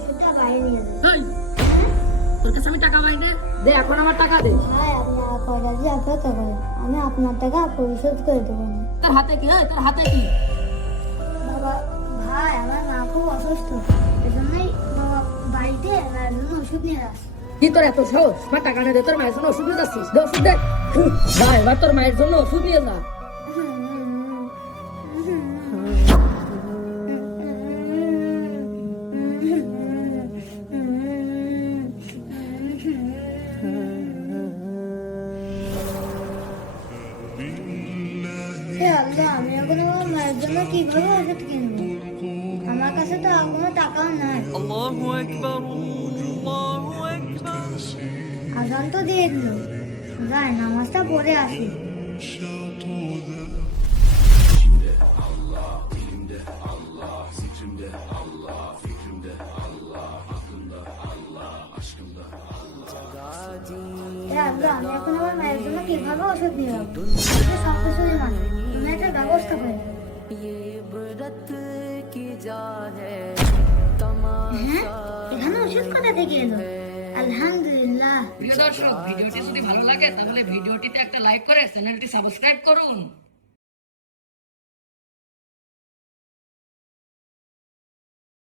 ওষুধটা বাইরে নিয়ে যাও। এই, তোর কাছে আমি টাকা পাই না, দে এখন আমার টাকা দে। ভাই আপনি কয়টা দিয়ে অপেক্ষা করেন, আমি আপনার টাকা পরিশোধ করে দেবো না। তোর হাতে কি? ওই, তোর হাতে কি? বাবা ভাই আমার মা খুব অসুস্থ, এজন্যই বাবা বাড়িতে মায়ের জন্য ওষুধ নিয়ে আসছে। কি তোর এত সাহস? আমার টাকা না দে, তোর মায়ের জন্য ওষুধ নিয়ে যাচ্ছিস? দে ওষুধ দে। যা এবার তোর মায়ের জন্য ওষুধ নিয়ে যা। হে আল্লাহ, আমি এখন আমার মায়ের জন্য কিভাবে ওষুধ কিনবো? আমার কাছে তো আর কোনো টাকাও নাই। Allahu Akbar, Allahu Akbar. আজান তো দিয়ে দিল, যাই নামাজটা পড়ে আসি। হে আল্লাহ, আমি এখন আমার মায়ের জন্য কিভাবে ওষুধ নিয়ে যাবো? সব কিছুই মানে তুমি একটা ব্যবস্থা করে দাও। হ্যাঁ, এখানে ওষুধ কোথা থেকে এলো? আলহামদুলিল্লাহ। প্রিয় দর্শক, ভিডিওটি যদি ভালো লাগে তাহলে ভিডিওটিতে একটা লাইক করে চ্যানেলটি সাবস্ক্রাইব করুন।